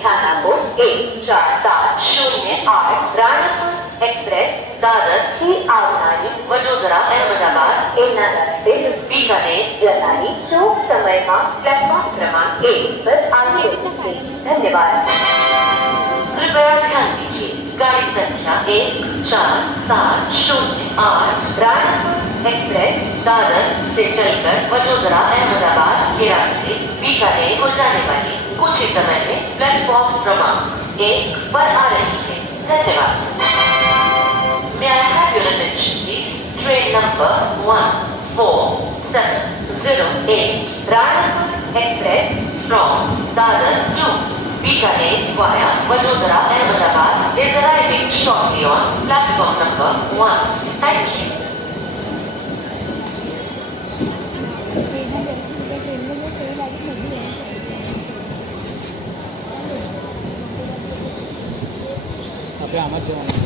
ध्यान आपको 14708 राणा एक्सप्रेस दादर ही आवनारी वडोदरा अहमदाबाद एना रस्ते बीकानेर जनानी टूंक समयમાં प्लेटफॉर्म क्रमांक 1 पर आगे बढ़ेंगे। धन्यवाद। कृपया ध्यान दीजिए गाड़ी संख्या 14708 राणा एक्सप्रेस दादर से चलकर वडोदरा अहमदाबाद के रास्ते बीकानेर को जाने वाली कुछ ही समय में प्लेटफॉर्म क्रमांक 1 पर आ रही है। धन्यवाद। May I have your attention please? Train number 14708 Ranapur Express from Dadar to Bikaner via Vadodara Ahmedabad is arriving shortly on platform number 1. Thank you. આપણે આમાં જ જવાનું